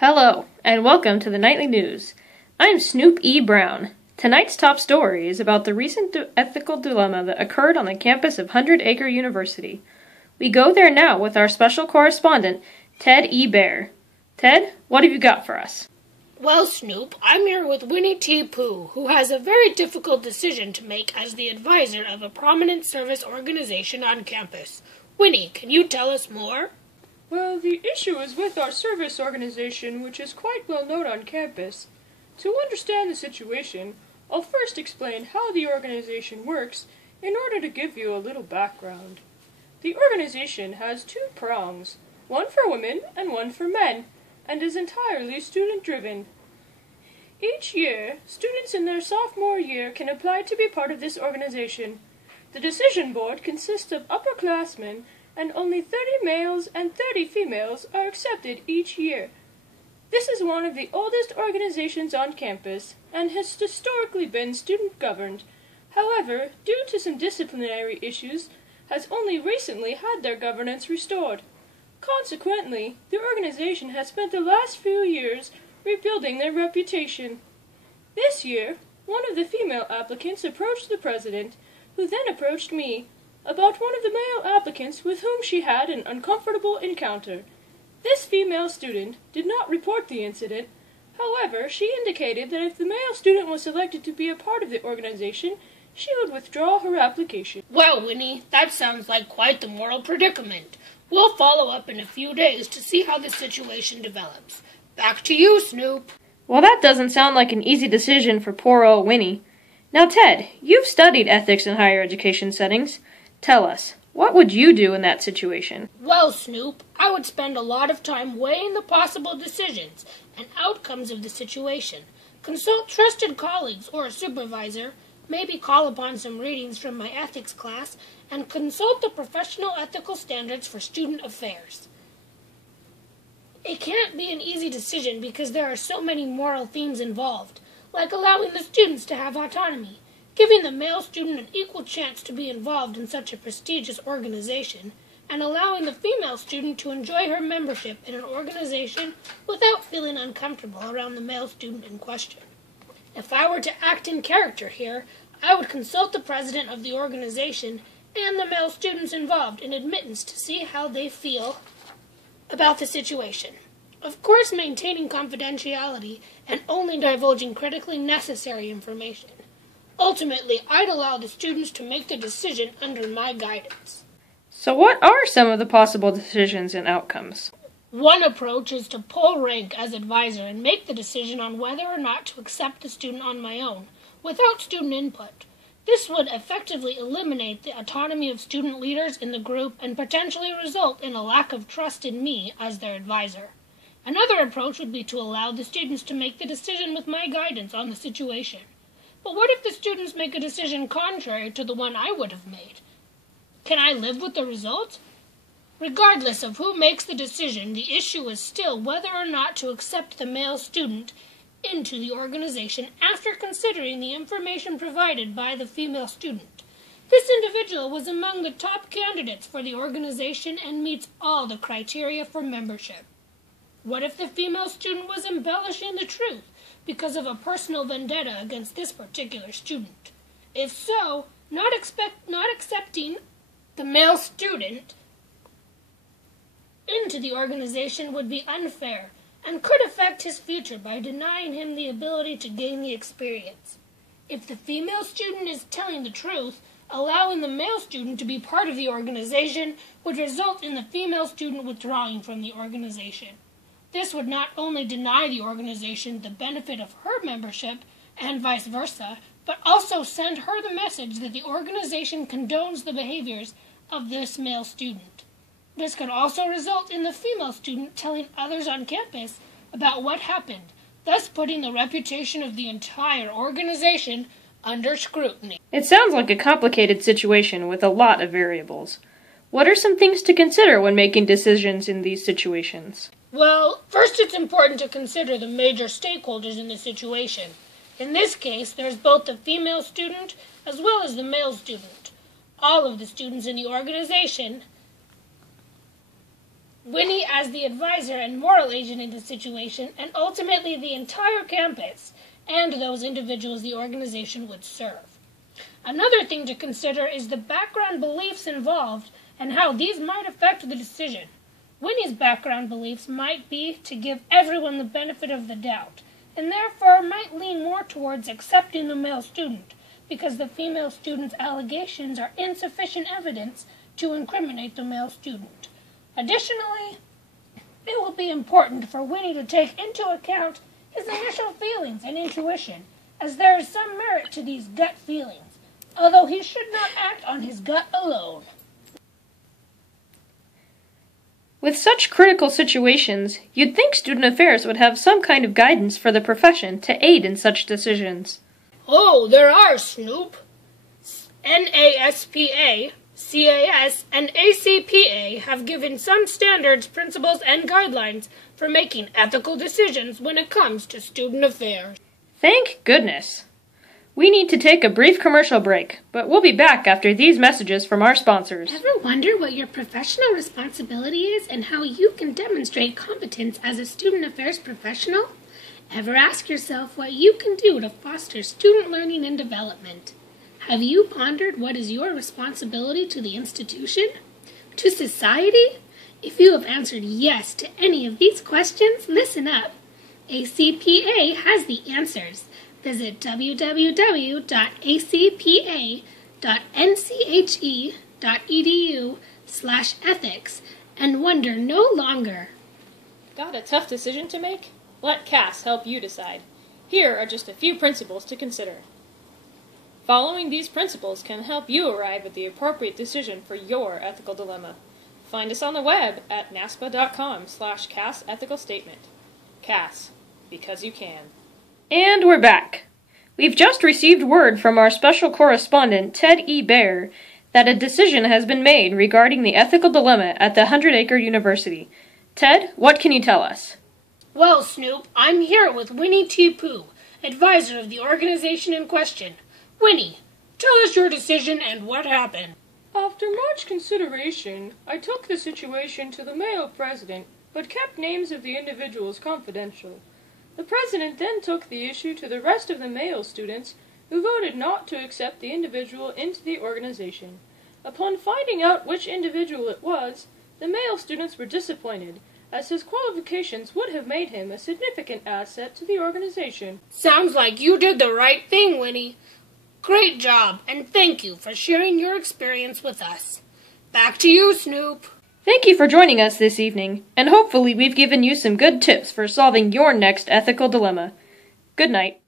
Hello, and welcome to the Nightly News. I'm Snoop E. Brown. Tonight's top story is about the recent ethical dilemma that occurred on the campus of 100 Acre University. We go there now with our special correspondent, Ted E. Bear. Ted, what have you got for us? Well, Snoop, I'm here with Winnie T. Pooh, who has a very difficult decision to make as the advisor of a prominent service organization on campus. Winnie, can you tell us more? Well, the issue is with our service organization, which is quite well known on campus. To understand the situation, I'll first explain how the organization works in order to give you a little background. The organization has two prongs, one for women and one for men, and is entirely student-driven. Each year, students in their sophomore year can apply to be part of this organization. The decision board consists of upperclassmen, and only 30 males and 30 females are accepted each year. This is one of the oldest organizations on campus, and has historically been student-governed. However, due to some disciplinary issues, has only recently had their governance restored. Consequently, the organization has spent the last few years rebuilding their reputation. This year, one of the female applicants approached the president, who then approached me, about one of the male applicants with whom she had an uncomfortable encounter. This female student did not report the incident. However, she indicated that if the male student was selected to be a part of the organization, she would withdraw her application. Well, Winnie, that sounds like quite the moral predicament. We'll follow up in a few days to see how the situation develops. Back to you, Snoop. Well, that doesn't sound like an easy decision for poor old Winnie. Now, Ted, you've studied ethics in higher education settings. Tell us, what would you do in that situation? Well, Snoop, I would spend a lot of time weighing the possible decisions and outcomes of the situation. Consult trusted colleagues or a supervisor, maybe call upon some readings from my ethics class, and consult the professional ethical standards for student affairs. It can't be an easy decision because there are so many moral themes involved, like allowing the students to have autonomy, giving the male student an equal chance to be involved in such a prestigious organization, and allowing the female student to enjoy her membership in an organization without feeling uncomfortable around the male student in question. If I were to act in character here, I would consult the president of the organization and the male students involved in admittance to see how they feel about the situation. Of course, maintaining confidentiality and only divulging critically necessary information. Ultimately, I'd allow the students to make the decision under my guidance. So what are some of the possible decisions and outcomes? One approach is to pull rank as advisor and make the decision on whether or not to accept the student on my own, without student input. This would effectively eliminate the autonomy of student leaders in the group and potentially result in a lack of trust in me as their advisor. Another approach would be to allow the students to make the decision with my guidance on the situation. But what if the students make a decision contrary to the one I would have made? Can I live with the result? Regardless of who makes the decision, the issue is still whether or not to accept the male student into the organization after considering the information provided by the female student. This individual was among the top candidates for the organization and meets all the criteria for membership. What if the female student was embellishing the truth because of a personal vendetta against this particular student? If so, not accepting the male student into the organization would be unfair and could affect his future by denying him the ability to gain the experience. If the female student is telling the truth, allowing the male student to be part of the organization would result in the female student withdrawing from the organization. This would not only deny the organization the benefit of her membership, and vice versa, but also send her the message that the organization condones the behaviors of this male student. This could also result in the female student telling others on campus about what happened, thus putting the reputation of the entire organization under scrutiny. It sounds like a complicated situation with a lot of variables. What are some things to consider when making decisions in these situations? Well, first it's important to consider the major stakeholders in the situation. In this case, there's both the female student as well as the male student. All of the students in the organization Winnie as the advisor and moral agent in the situation, and ultimately the entire campus and those individuals the organization would serve. Another thing to consider is the background beliefs involved and how these might affect the decision. Winnie's background beliefs might be to give everyone the benefit of the doubt, and therefore might lean more towards accepting the male student, because the female student's allegations are insufficient evidence to incriminate the male student. Additionally, it will be important for Winnie to take into account his initial feelings and intuition, as there is some merit to these gut feelings, although he should not act on his gut alone. With such critical situations, you'd think student affairs would have some kind of guidance for the profession to aid in such decisions. Oh, there are, Snoop. NASPA, CAS, and ACPA have given some standards, principles, and guidelines for making ethical decisions when it comes to student affairs. Thank goodness. We need to take a brief commercial break, but we'll be back after these messages from our sponsors. Ever wonder what your professional responsibility is and how you can demonstrate competence as a student affairs professional? Ever ask yourself what you can do to foster student learning and development? Have you pondered what is your responsibility to the institution? To society? If you have answered yes to any of these questions, listen up. ACPA has the answers. Visit www.acpa.nche.edu/ethics and wonder no longer. Got a tough decision to make? Let CAS help you decide. Here are just a few principles to consider. Following these principles can help you arrive at the appropriate decision for your ethical dilemma. Find us on the web at naspa.com/CAS ethical statement. CAS, because you can. And we're back. We've just received word from our special correspondent, Ted E. Baer, that a decision has been made regarding the ethical dilemma at the 100-Acre University. Ted, what can you tell us? Well, Snoop, I'm here with Winnie T. Pooh, advisor of the organization in question. Winnie, tell us your decision and what happened. After much consideration, I took the situation to the male president, but kept names of the individuals confidential. The president then took the issue to the rest of the male students, who voted not to accept the individual into the organization. Upon finding out which individual it was, the male students were disappointed, as his qualifications would have made him a significant asset to the organization. Sounds like you did the right thing, Winnie. Great job, and thank you for sharing your experience with us. Back to you, Snoop. Thank you for joining us this evening, and hopefully we've given you some good tips for solving your next ethical dilemma. Good night.